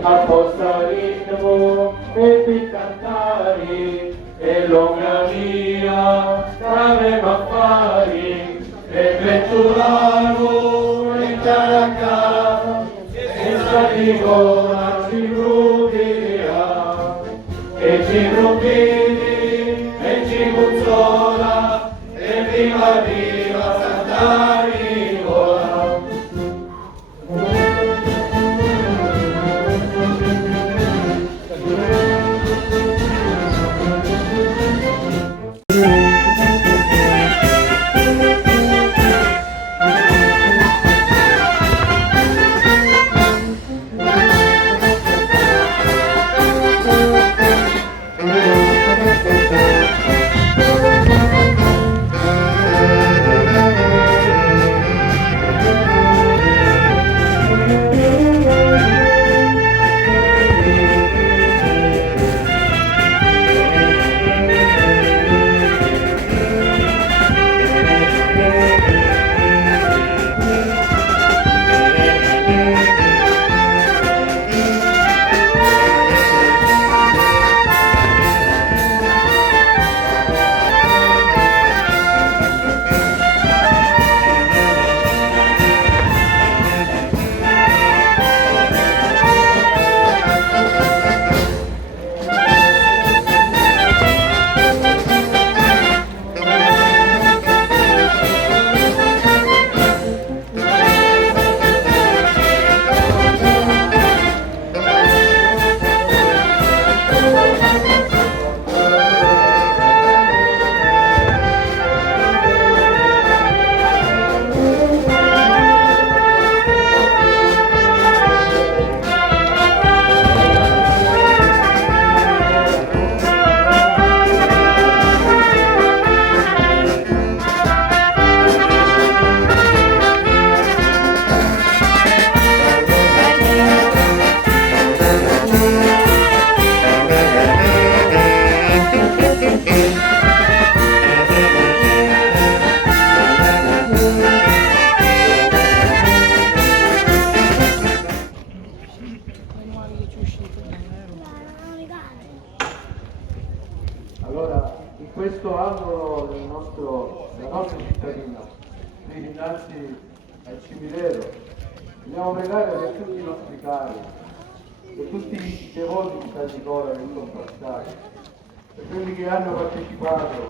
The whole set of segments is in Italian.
Apposta ritmo e di cantare e lunga via aveva affari e venturaro in Caracà e Saligola ci rubia e ci rubini e ci puzzola e viva viva Santa Nicola. Allora, in questo anno della nostra cittadina, qui dinanzi al cimitero, vogliamo pregare per tutti i nostri cari, per tutti i devoti di San Nicola che sono passati, per quelli che hanno partecipato,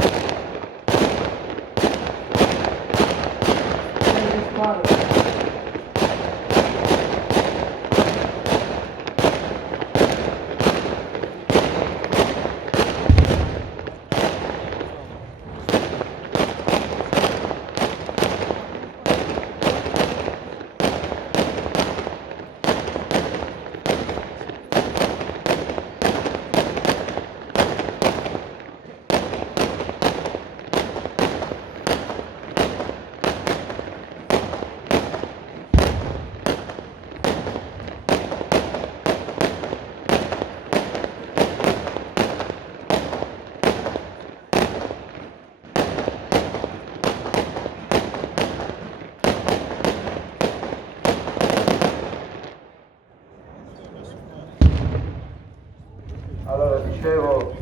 Allora, dicevo,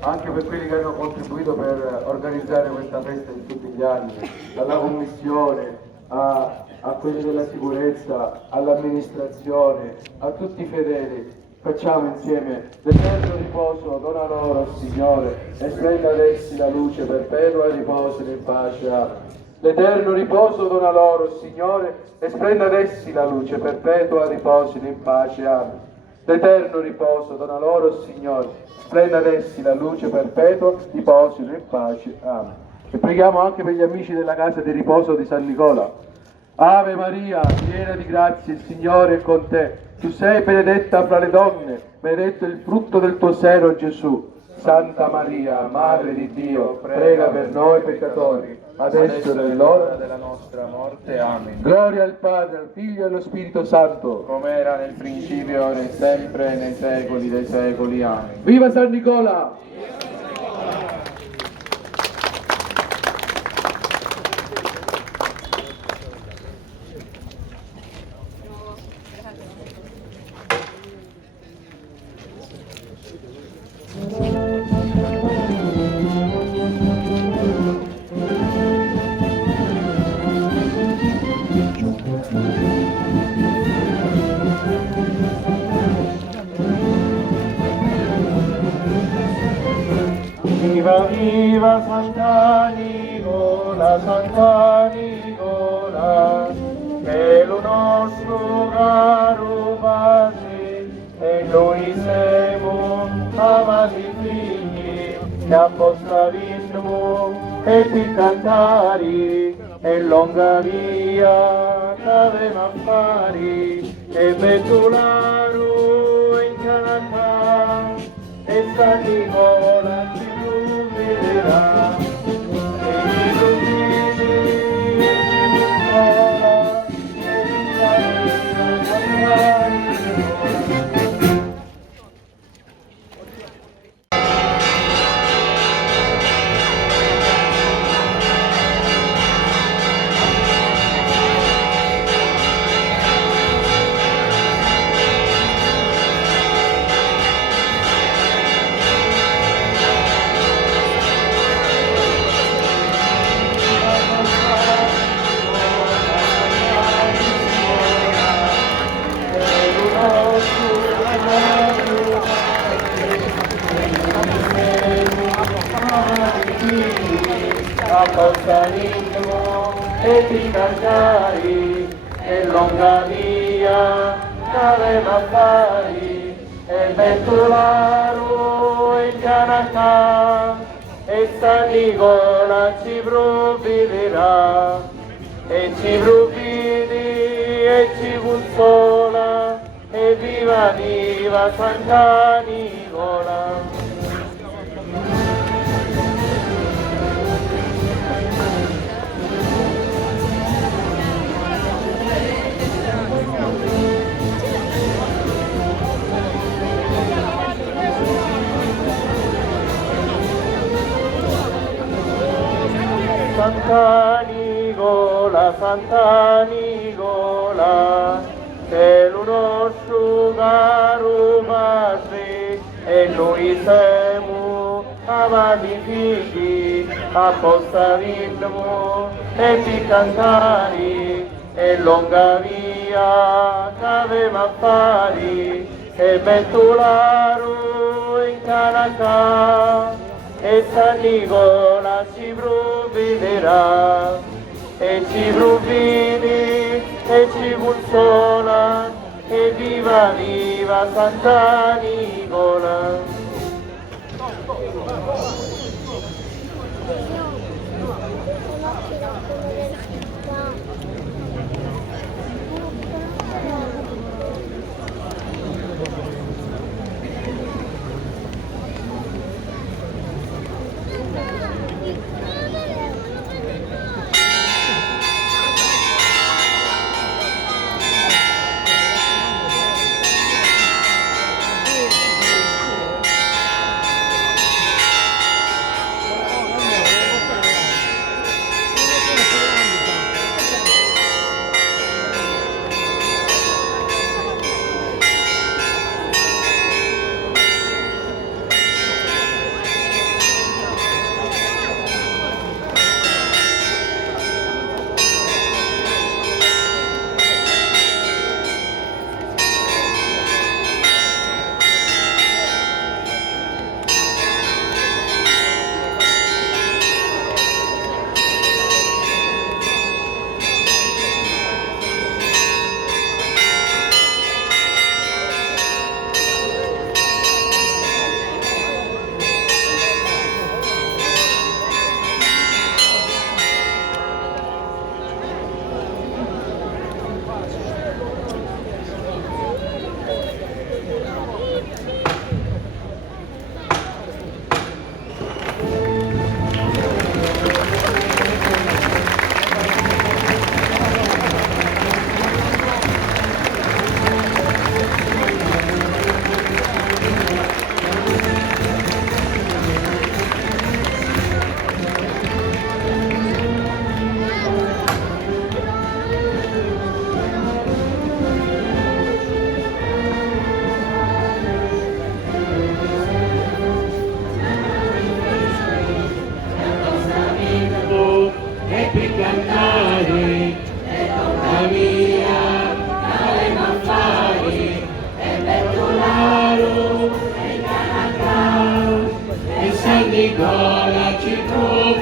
anche per quelli che hanno contribuito per organizzare questa festa in tutti gli anni, dalla commissione a quelli della sicurezza, all'amministrazione, a tutti i fedeli, facciamo insieme l'eterno riposo dona loro, Signore, e splenda ad essi la luce perpetua e riposino in pace. Amen. L'eterno riposo dona loro, Signore, e splenda ad essi la luce perpetua e riposino in pace. Amen. d'eterno riposo dona loro, Signore, splenda ad essi la luce perpetua, riposino in pace. Amen. E preghiamo anche per gli amici della casa di riposo di San Nicola. Ave Maria, piena di grazia, il Signore è con te. Tu sei benedetta fra le donne, benedetto il frutto del tuo seno, Gesù. Santa Maria, Madre di Dio, prega per noi peccatori, adesso è l'ora della nostra morte. Amen. Gloria al Padre, al Figlio e allo Spirito Santo. Come era nel principio, ora e sempre, nei secoli dei secoli. Amen. Viva San Nicola! Viva, viva Santa Nicola, che lo nostro caro Padre, e noi siamo amati figli, che apposta vinno e ti cantare, e longa via t'avemo a fare, e betularo in canacà, e San Nicola ci provvederà, e i bambini ci consola, e appostanismo e ti cantari, e longa via t'avemo a fare, e ventularo in canacà, e San Nicola ci provvederà, e ci provvidi e ci consola, e viva viva Santa Nicola. Santa Nicola, che lo nostro caro Padre, e noi siamo amati figli, apposta vinno e ti cantare, e longa via t'avemo a fare, e ventularo in canacà, e San Nicola ci provvederà, e ci provvidi e ci consola, e viva viva Santa Nicola.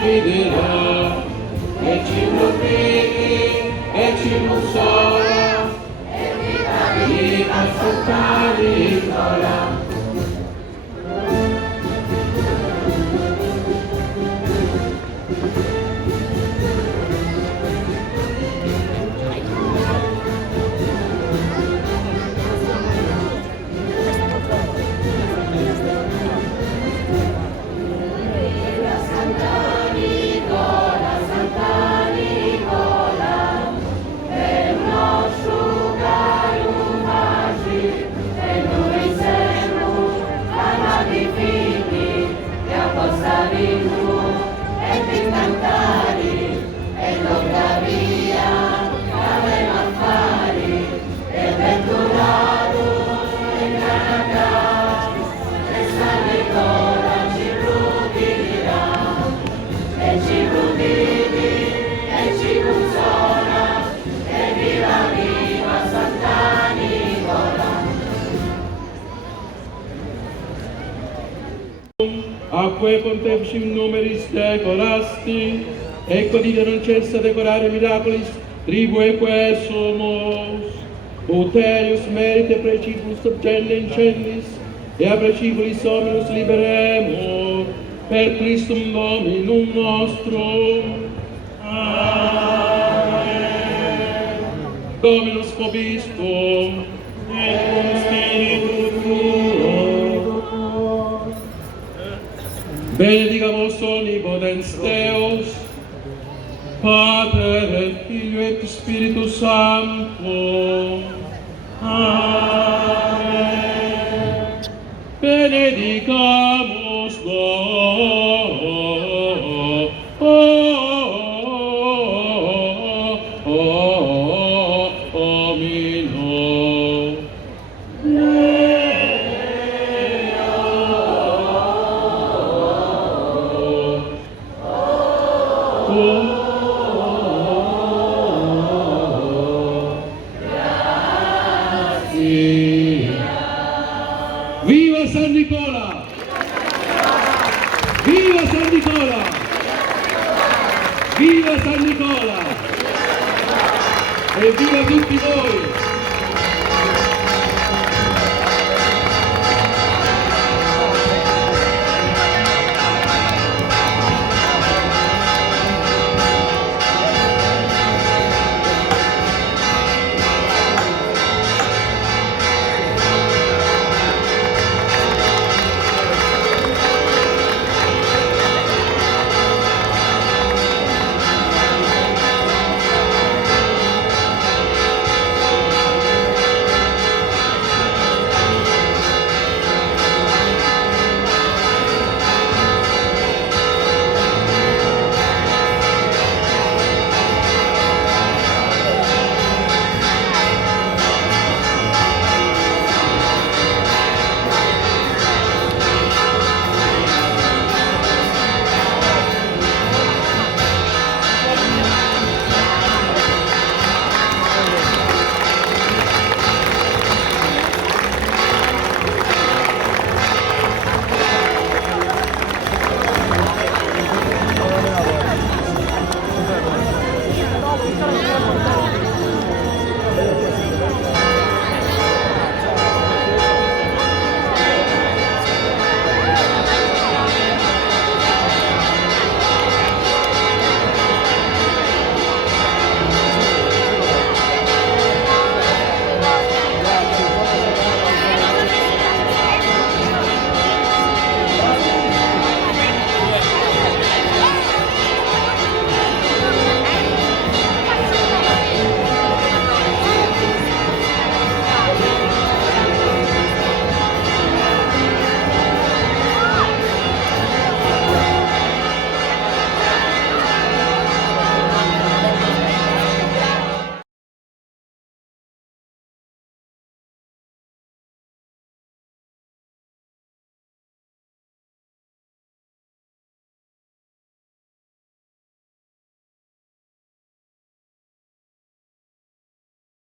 provvederà, e ci provvede, e ci consola, viva Santa Nicola. Acque ponteficim numeris decorasti, e quotidie non cessa decorare miracolis, tribueque somos. Uterius merite precipus subgende incendis, e a precipulis hominus liberemur, per Christum Dominum nostrum. Amen. Dominus vobiscum, et cum spiritu tuo. Benedicamus omnipotens Deus, Pater et Filio et Spiritus Sancto. Amen. Benedicamus Domino. Viva San Nicola! Viva San Nicola! Viva San Nicola! E viva tutti voi!